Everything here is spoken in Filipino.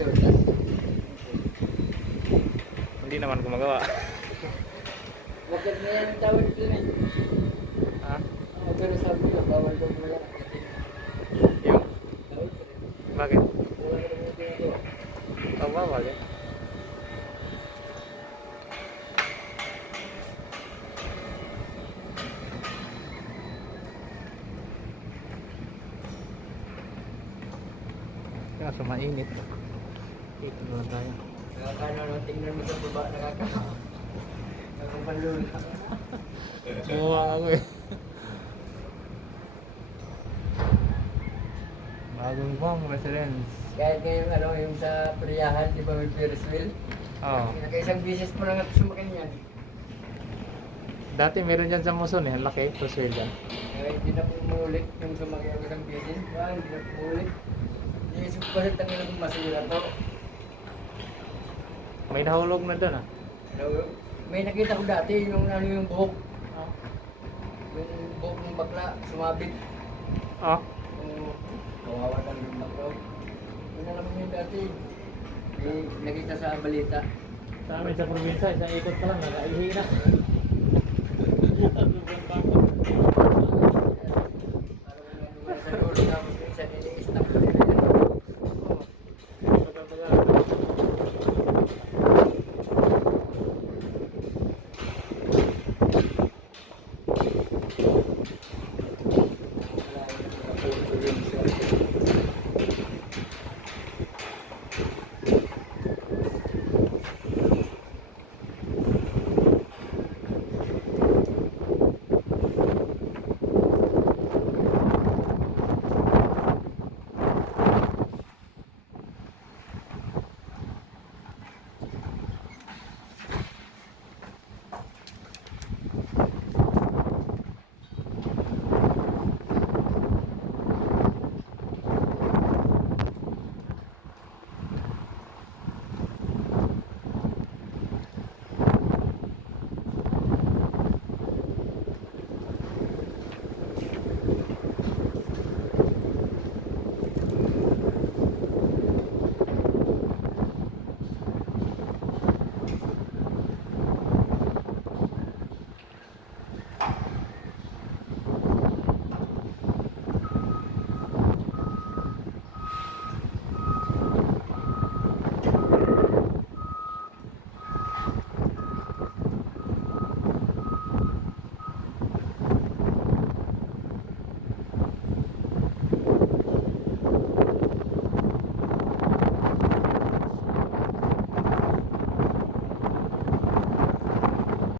Jordan. Hindi naman gumagawa. Bakit na yan ang tawag ko na? Ha? Pero sabi ko, bawal daw mo yan. Yung? Bawal ko rin. Bakit? Wala ka naman ginagawa. Oh, bawal eh. Kaso mainit. Dito na lang tayo. Nakakano naman, tingnan mo sa baba, nakakano. Nakakabalula. Kumuha ako eh. Bagong bang residence. Kahit ngayon, ano, yung sa Priyahan, di ba may Ferris wheel? Oo. Nakaisang bisis po lang at sumakin yan. Dati meron dyan sa Muson eh. Ang laki. Proswell dyan. Kaya hindi na pumulit yung sumakin ako isang bisis. Hindi na pumulit. Hindi yung sumpalit ang ilang masira to. May nahulog na doon ah. Ano, may nakita ko dati yung ano yung buhok. Yung buhok ng bakla, sumabit. Oh. Yung kawawa lang yung bakla. Yun na naman yun dati. May nakita sa balita. Sa amin sa probinsya, isang ikot pa lang, nakaihi na.